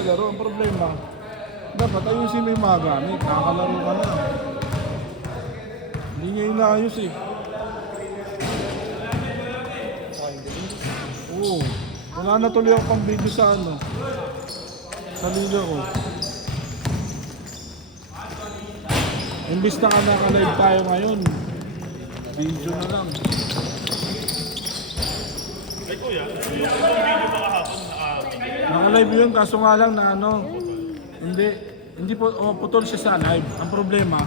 sa laro. Ang problema, dapat ayusin mo yung mga gamit. Nakakalaro ka na. Hindi niya inaayos eh. Oo. Wala na tuloy ako pang video sa ano. Sa video ko. Imbis na ka naka-live tayo ngayon. Video na lang. Ay kuya, yung video ba kahapon? Naka-live yun, kaso nga lang na ano. Hindi po, putol siya sa live. Ang problema,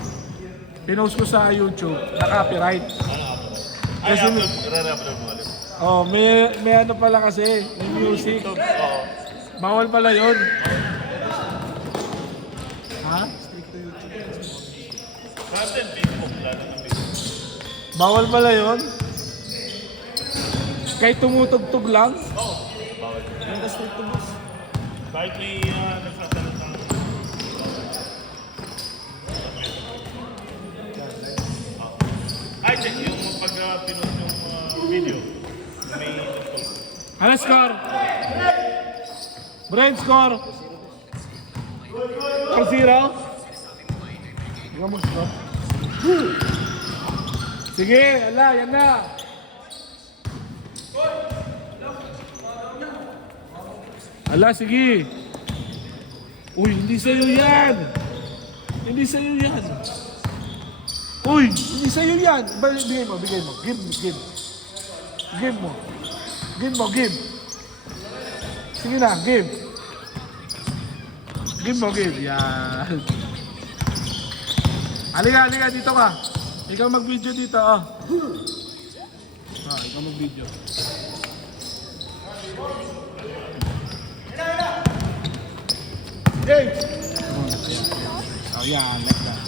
pinost ko sa YouTube, na-copyright. Ay, Kasi re-upload mo ulit. oh, may ano pala kasi, may music. Oo. Bawal pala yun. Ha? Content, Facebook, lalo ng Facebook. Bawal pala yun? Kahit tumutugtog lang? Oo. Bawal. Kahit may nagsasalat ng... Ay, check yung pag pinost yung video. May install. Ano score? Brain score? 4-0? Ikaw mag-stop. Sige, ala, yan na. Ala, sige. Uy, hindi sa'yo yan. Hindi sa'yo yan. Uy, hindi sa'yo yan. Bigay mo, bigay mo. Give. Give mo. Give. Sige na, give. Give. Yan. Halika, dito ka. Ikaw mag-video dito, oh. Ikaw mag-video. Hey! Oh, yan, like that.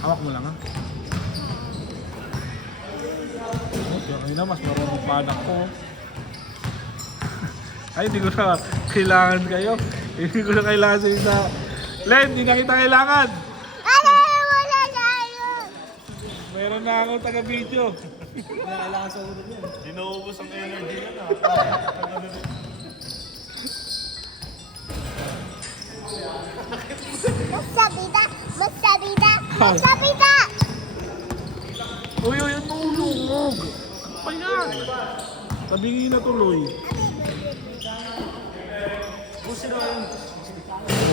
Hawak mo lang, ha? Okay na, mas marunong pa anak ko. Ay, hindi ko na kailangan kayo. Hindi ko na kailangan sa isa. Len, hindi na kita kailangan. Wala tayo. Meron na akong taga-video. Di naubos ang energy na na. Masabida. Uy, ang tulog. Ano pa yan? Tabingi na tuloy.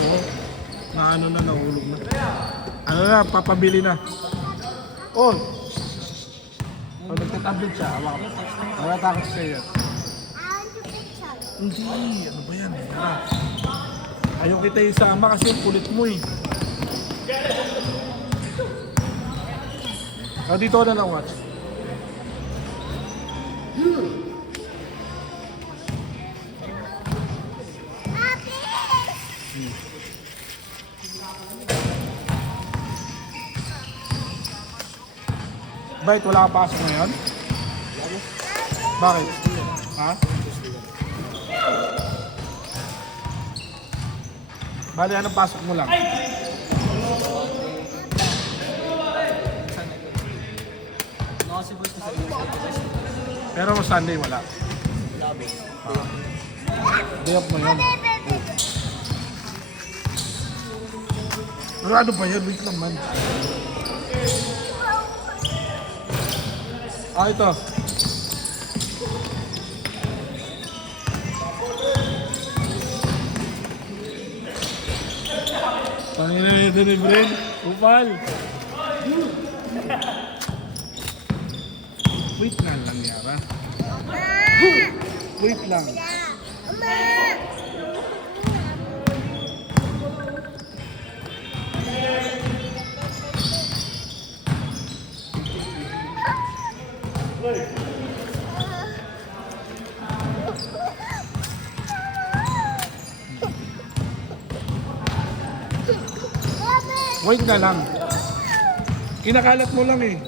Oo. Na ano na, nahulog na. Ano na, papabili na. Oh! Oh, nagtatablet siya. Awak. Wala takot siya yan. Hindi, ano ba yan? Ayaw kita isama kasi yung kulit mo eh. Oh, dito na lang watch. Bakit wala kang pasok ngayon? Bakit? Ha? Bali, anong pasok mo lang? Pero Sunday wala. Day off mo yun. Pero ano ba yan? Wait lang man. Ah, ito. Pangina nito ni Bren. Upal. Wait lang Yara. Wait lang. Wait na lang. Kinakalat mo lang eh.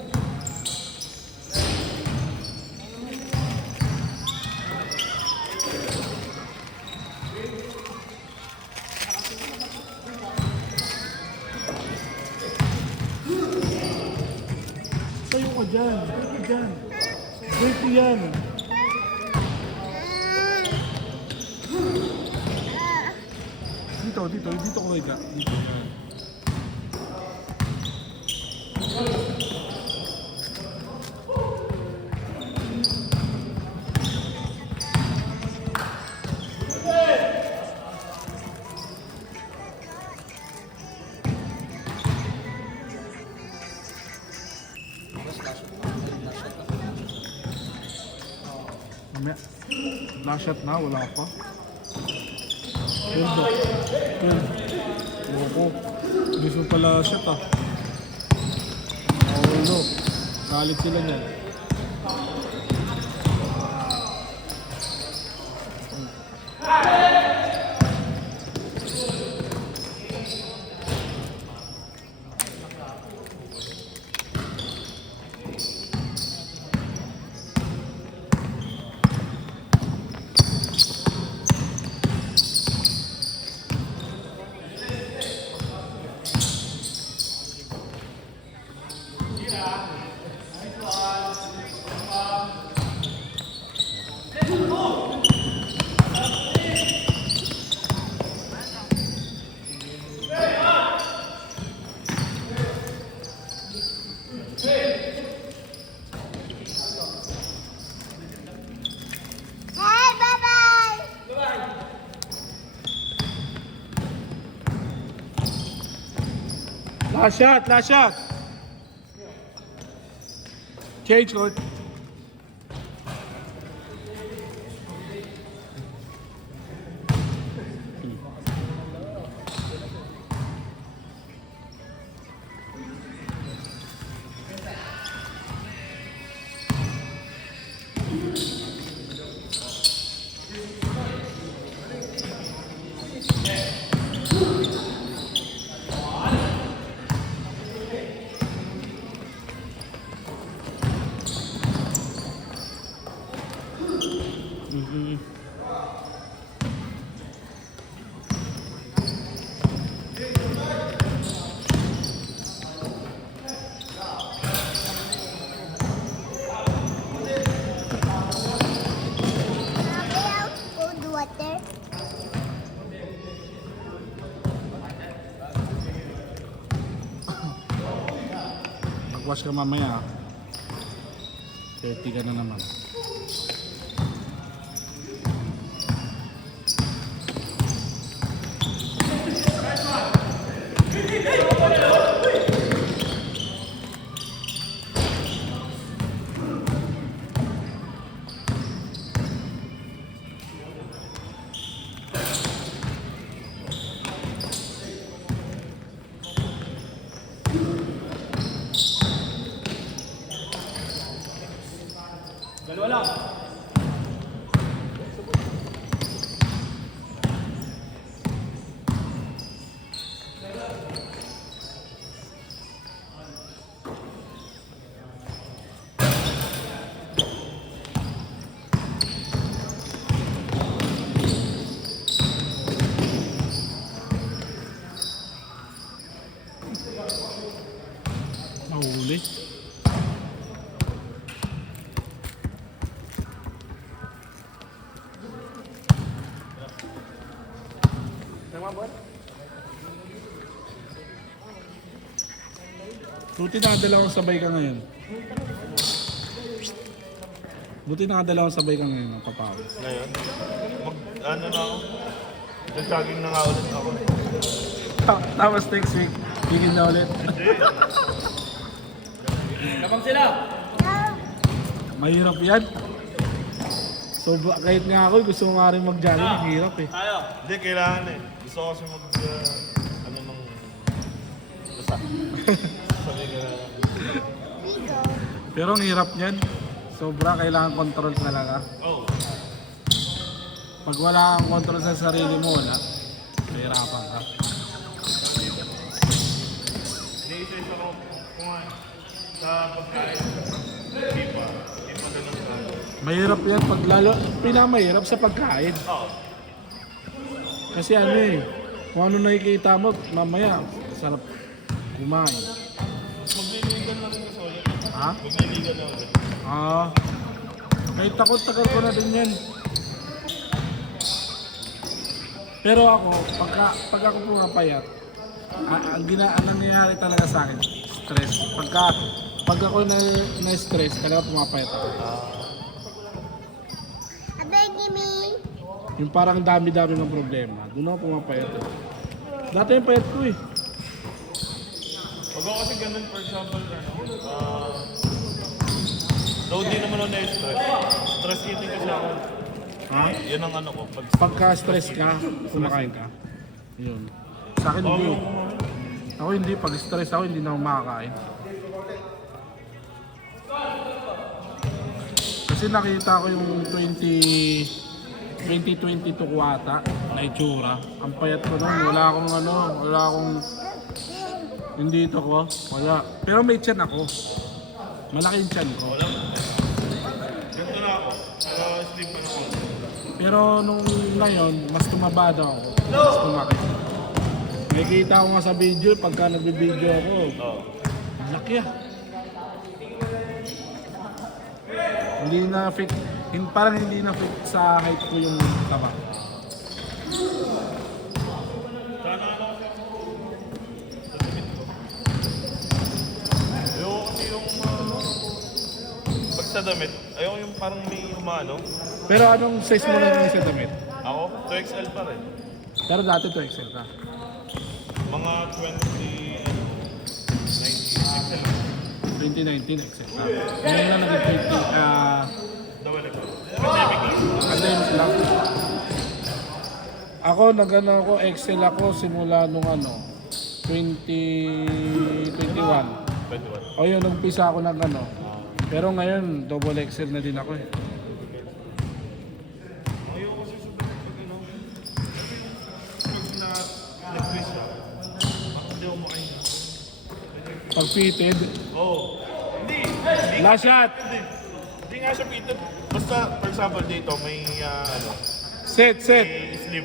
Tayo ka dyan. Tayo ka dyan. Wait yan. dito ko higa. Dito. Yan. Mamaya. Last shot na, wala pa. Ganda. Loko. Gusto pala shot ah. Ulo. Kalit sila niyan. Hey, bye-bye. Last shot, last shot. Change court. Cold water. Mag-wash ka mamaya. 30 ka na naman. Mahuli. Buti nakadalawang sabay ka ngayon. Buti nakadalawang sabay ka ngayon, kapawis. Ngayon, ano na ako? Nag-jogging na nga ulit ako. Tapos next week, bigin na ulit. Kapag sila! Mahirap yan. So kahit nga ako, gusto ko nga rin mag-jogging, hirap eh. Tayo! Hindi, kailangan eh. Gusto ko kasi ano nung... Basta. Sabi ka na. Pero ang hirap niyan. Sobra, kailangan control talaga. Oh. Pag wala kang control sa sarili mo, wala. Mahirapan ka. Iniisa-isa ko kung sa pagkain. Hindi pa ganun ka. Mahirap yan, pag lalo, pinamahirap sa pagkain. Oo. Kasi ano eh, kung ano nakikita mo, mamaya, sarap kumain. Magliligan na rin kasi ulit. Ha? Magliligan na ulit. Ah, may takot-takot ko na din yan. Pero ako, pag ako pumapayat, ang nangyayari talaga sa akin, stress. Pag ako na-stress, talaga pumapayat ako. Abay, gimme. Yung parang dami-dami ng problema, doon ako pumapayat. Dati yung payat ko eh. Pag ako kasi ganun, for example, though di naman ako na-stress. Stress eating kasi ako. Ha? Yan ang ano ko. Pagka-stress ka, kumakain ka. Yun. Sa akin hindi. Ako hindi, pag stress ako, hindi na ako makakain. Kasi nakita ko yung 2022 ko ata, na itsura. Ang payat ko nun, wala akong hindi ito ko, wala. Pero may tiyan ako. Malaki yung tiyan ko. Ganito na ako. Pero sleep pa ako. Pero nung ngayon, mas tumaba daw ako. Mas tumaki. Nakikita ko nga sa video, pagka nagbe-video ako, Oo. ang laki ah. Hindi na fit, parang hindi na fit sa height ko yung taba. Sana ano kasi ako. Ayoko kasi yung pag sa damit, ayoko yung parang may umano. Pero anong size mo na sa damit? Ako, 2XL pa rin. Pero dati to XL ka. Mga 2019 XL ka. Ngayon na naging 20, Dawal ako. Pandemic lang. pandemic lang. Ako, ako, XL ako simula nung 2021. 21. O yun, nagpisa ako ng Pero ngayon, double XL na din ako eh. Ayoko kasi sobrang pag pag nag-quiz siya, bakit hindi ako makain? Pag fitted, Oo. Hindi. last shot! Hindi nga siya fitted. Basta, for example, dito may Set! may sleeve.